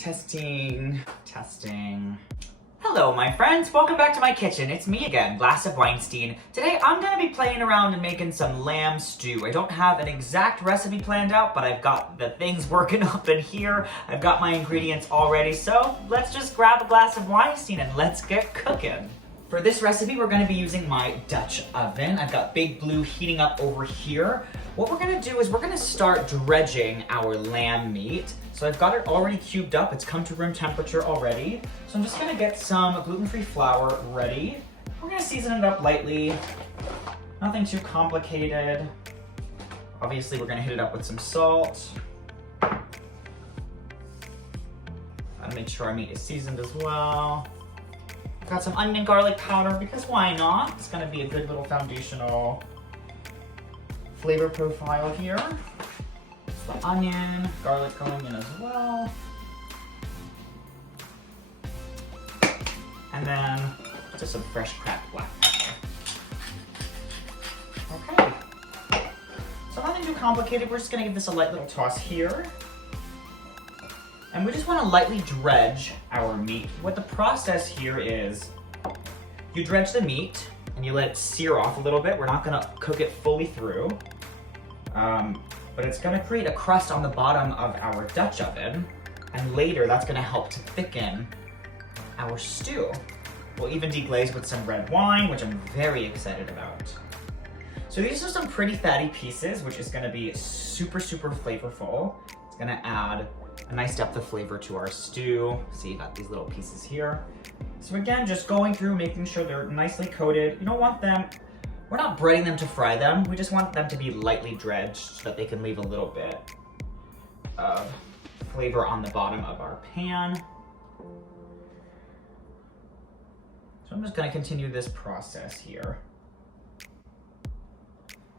Testing, testing. Hello, my friends. Welcome back to my kitchen. It's me again, Glass of Weinstein. Today, I'm gonna be playing around and making some lamb stew. I don't have an exact recipe planned out, but I've got the things working up in here. I've got my ingredients all ready, so let's just grab a glass of Weinstein and let's get cooking. For this recipe, we're gonna be using my Dutch oven. I've got Big Blue heating up over here. What we're gonna do is we're gonna start dredging our lamb meat. So I've got it already cubed up. It's come to room temperature already. So I'm just gonna get some gluten-free flour ready. We're gonna season it up lightly. Nothing too complicated. Obviously, we're gonna hit it up with some salt. Gotta make sure our meat is seasoned as well. Got some onion and garlic powder because why not? It's gonna be a good little foundational flavor profile here. The onion, garlic going in as well. And then just some fresh cracked black pepper. Okay. So nothing too complicated. We're just gonna give this a light little toss here. And we just wanna lightly dredge our meat. What the process here is, you dredge the meat and you let it sear off a little bit. We're not gonna cook it fully through. But it's gonna create a crust on the bottom of our Dutch oven, and later that's gonna help to thicken our stew. We'll even deglaze with some red wine, which I'm very excited about. So these are some pretty fatty pieces, which is gonna be super, super flavorful. It's gonna add a nice depth of flavor to our stew. See, you got these little pieces here. So again, just going through, making sure they're nicely coated. You don't want them, we're not breading them to fry them. We just want them to be lightly dredged so that they can leave a little bit of flavor on the bottom of our pan. So I'm just gonna continue this process here.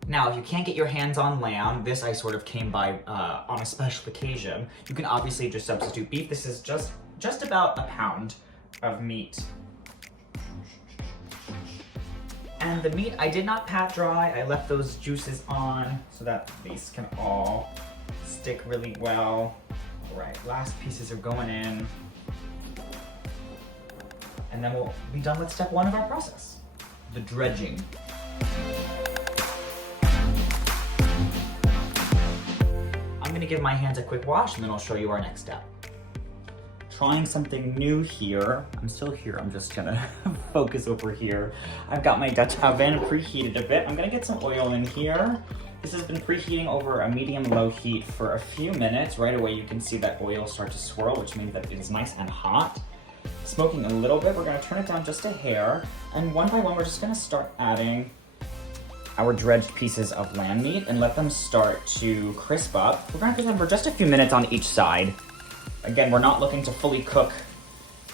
Now, if you can't get your hands on lamb, this I sort of came by on a special occasion. You can obviously just substitute beef. This is just about a pound of meat. And the meat, I did not pat dry. I left those juices on so that these can all stick really well. All right, last pieces are going in. And then we'll be done with step one of our process, the dredging. I'm gonna give my hands a quick wash and then I'll show you our next step. Trying something new here. I'm still here, I'm just gonna focus over here. I've got my Dutch oven preheated a bit. I'm gonna get some oil in here. This has been preheating over a medium-low heat for a few minutes. Right away you can see that oil start to swirl, which means that it is nice and hot. Smoking a little bit, we're gonna turn it down just a hair. And one by one, we're just gonna start adding our dredged pieces of lamb meat and let them start to crisp up. We're gonna cook them for just a few minutes on each side. Again, we're not looking to fully cook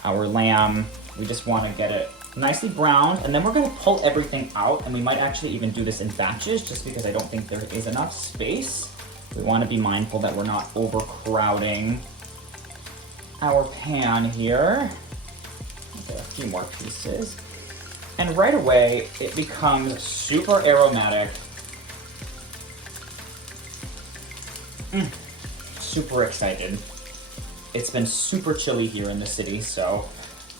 our lamb. We just want to get it nicely browned, and then we're going to pull everything out, and we might actually even do this in batches just because I don't think there is enough space. We want to be mindful that we're not overcrowding our pan here. Okay, a few more pieces. And right away, it becomes super aromatic. Super excited. It's been super chilly here in the city, so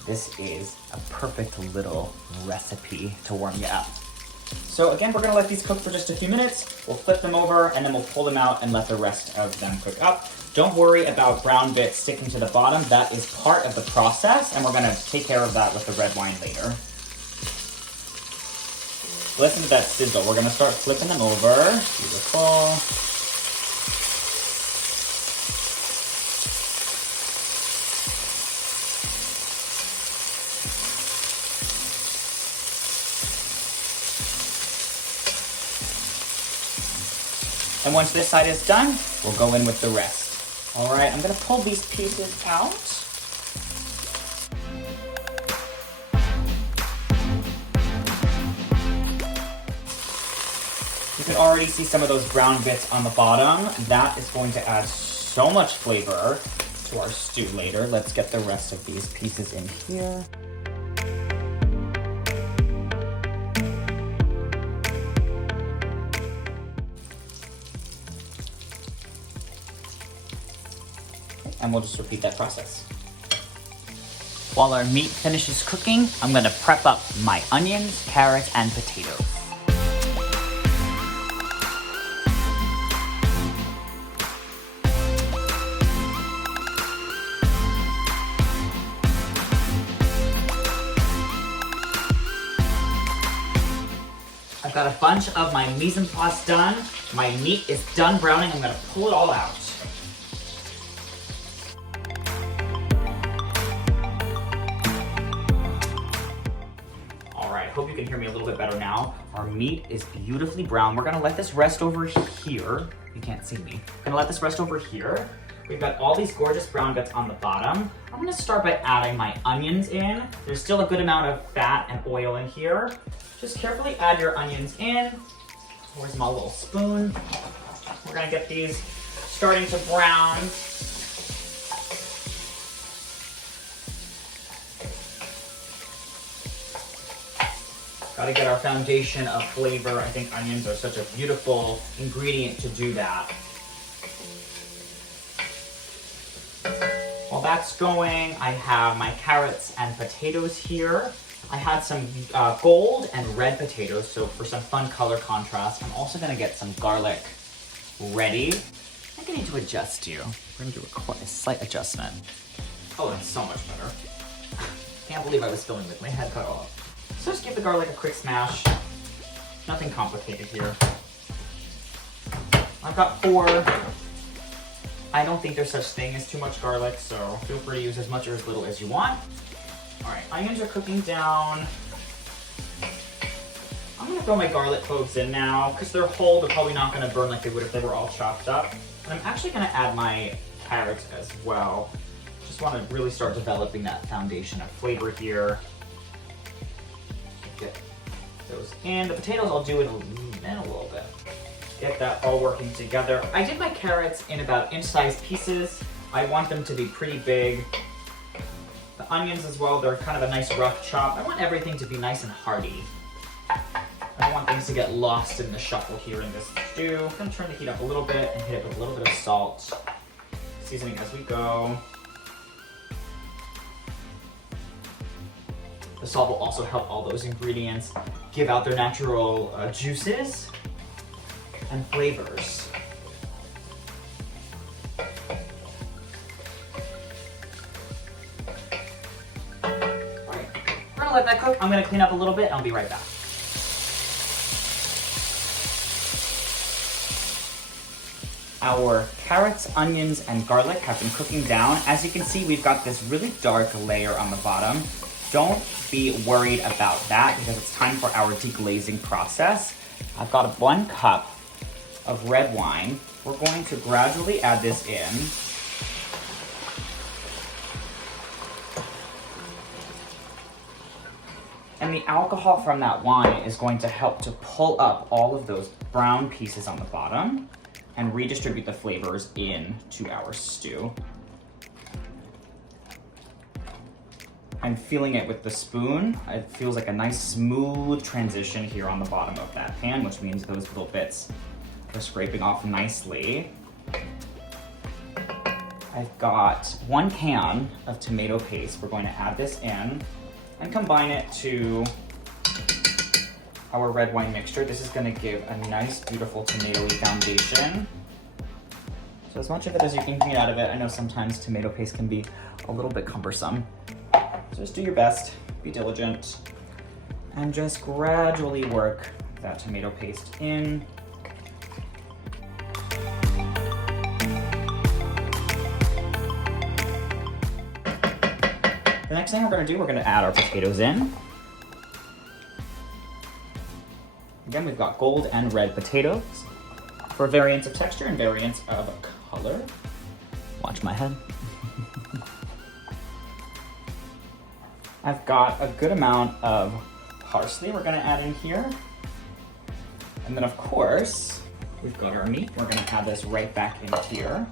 this is a perfect little recipe to warm you up. So again, we're gonna let these cook for just a few minutes. We'll flip them over and then we'll pull them out and let the rest of them cook up. Don't worry about brown bits sticking to the bottom. That is part of the process, and we're gonna take care of that with the red wine later. Listen to that sizzle. We're gonna start flipping them over. Beautiful. And once this side is done, we'll go in with the rest. All right, I'm gonna pull these pieces out. You can already see some of those brown bits on the bottom. That is going to add so much flavor to our stew later. Let's get the rest of these pieces in here. and we'll just repeat that process. While our meat finishes cooking, I'm gonna prep up my onions, carrots, and potatoes. I've got a bunch of my mise en place done. My meat is done browning. I'm gonna pull it all out. All right, hope you can hear me a little bit better now. Our meat is beautifully brown. We're gonna let this rest over here. You can't see me. Gonna let this rest over here. We've got all these gorgeous brown bits on the bottom. I'm gonna start by adding my onions in. There's still a good amount of fat and oil in here. Just carefully add your onions in. Where's my little spoon? We're gonna get these starting to brown. Gotta get our foundation of flavor. I think onions are such a beautiful ingredient to do that. While that's going, I have my carrots and potatoes here. I had some gold and red potatoes, so for some fun color contrast. I'm also gonna get some garlic ready. I think I need to adjust you. We're gonna do a slight adjustment. Oh, that's so much better. Can't believe I was filming with my head cut off. So just give the garlic a quick smash. Nothing complicated here. I've got 4. I don't think there's such thing as too much garlic, so feel free to use as much or as little as you want. All right, onions are cooking down. I'm gonna throw my garlic cloves in now. Because they're whole, they're probably not gonna burn like they would if they were all chopped up. And I'm actually gonna add my carrots as well. Just wanna really start developing that foundation of flavor here. Get those in. The potatoes I'll do in a little bit. Get that all working together. I did my carrots in about inch-sized pieces. I want them to be pretty big. The onions as well, they're kind of a nice rough chop. I want everything to be nice and hearty. I don't want things to get lost in the shuffle here in this stew. I'm gonna turn the heat up a little bit and hit it with a little bit of salt. Seasoning as we go. The salt will also help all those ingredients give out their natural juices and flavors. Let that cook. I'm gonna clean up a little bit and I'll be right back. Our carrots, onions, and garlic have been cooking down. As you can see, we've got this really dark layer on the bottom. Don't be worried about that because it's time for our deglazing process. I've got 1 cup of red wine. We're going to gradually add this in. And the alcohol from that wine is going to help to pull up all of those brown pieces on the bottom and redistribute the flavors into our stew. I'm feeling it with the spoon. It feels like a nice smooth transition here on the bottom of that pan, which means those little bits are scraping off nicely. I've got 1 can of tomato paste. We're going to add this in and combine it to our red wine mixture. This is gonna give a nice, beautiful tomatoey foundation. So as much of it as you can get out of it. I know sometimes tomato paste can be a little bit cumbersome. So just do your best, be diligent, and just gradually work that tomato paste in. The next thing we're gonna do, we're gonna add our potatoes in. Again, we've got gold and red potatoes for variance of texture and variance of color. Watch my head. I've got a good amount of parsley we're gonna add in here. And then of course, we've got our meat. We're gonna add this right back in here.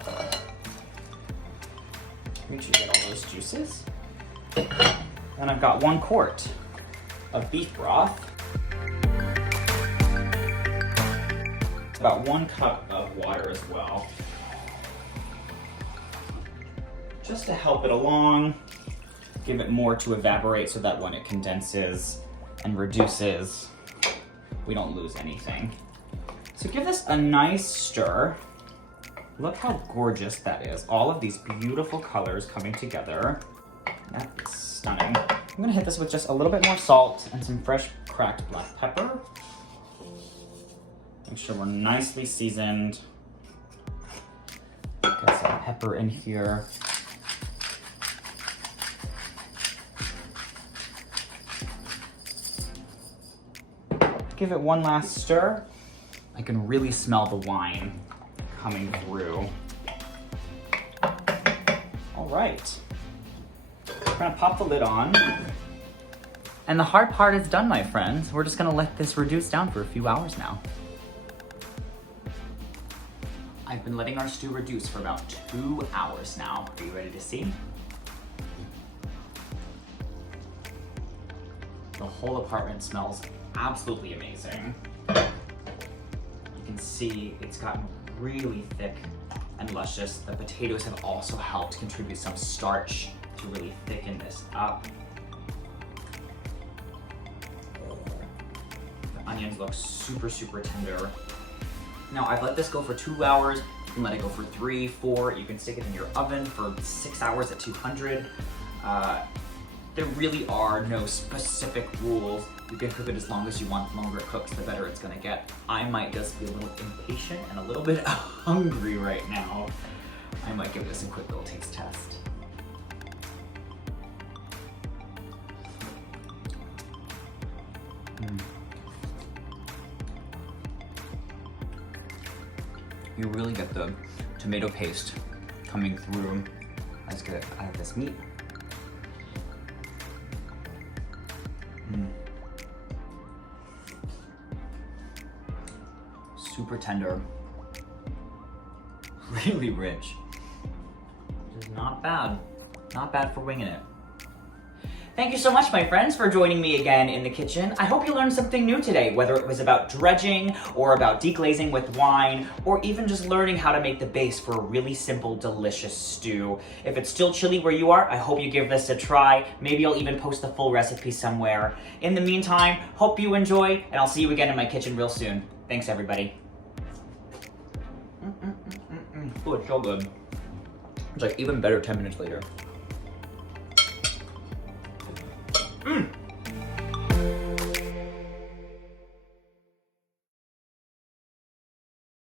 Make sure you get all those juices. And I've got 1 quart of beef broth. About 1 cup of water as well. just to help it along. Give it more to evaporate so that when it condenses and reduces, we don't lose anything. So give this a nice stir. Look how gorgeous that is. All of these beautiful colors coming together. That's stunning. I'm gonna hit this with just a little bit more salt and some fresh cracked black pepper. Make sure we're nicely seasoned. Get some pepper in here. Give it one last stir. I can really smell the wine coming through. All right. We're gonna pop the lid on. And the hard part is done, my friends. We're just gonna let this reduce down for a few hours now. I've been letting our stew reduce for about 2 hours now. Are you ready to see? The whole apartment smells absolutely amazing. You can see it's gotten really thick and luscious. The potatoes have also helped contribute some starch to really thicken this up. The onions look super, super tender. Now I've let this go for 2 hours. You can let it go for 3, 4. You can stick it in your oven for 6 hours at 200. There really are no specific rules. You can cook it as long as you want. The longer it cooks, the better it's gonna get. I might just be a little impatient and a little bit hungry right now. I might give this a quick little taste test. You really get the tomato paste coming through. Let's get it out of this meat. Super tender, really rich. Which is not bad. Not bad for winging it. Thank you so much, my friends, for joining me again in the kitchen. I hope you learned something new today, whether it was about dredging or about deglazing with wine, or even just learning how to make the base for a really simple, delicious stew. If it's still chilly where you are, I hope you give this a try. Maybe I'll even post the full recipe somewhere. In the meantime, hope you enjoy, and I'll see you again in my kitchen real soon. Thanks, everybody. Oh, it's so good. It's like even better 10 minutes later.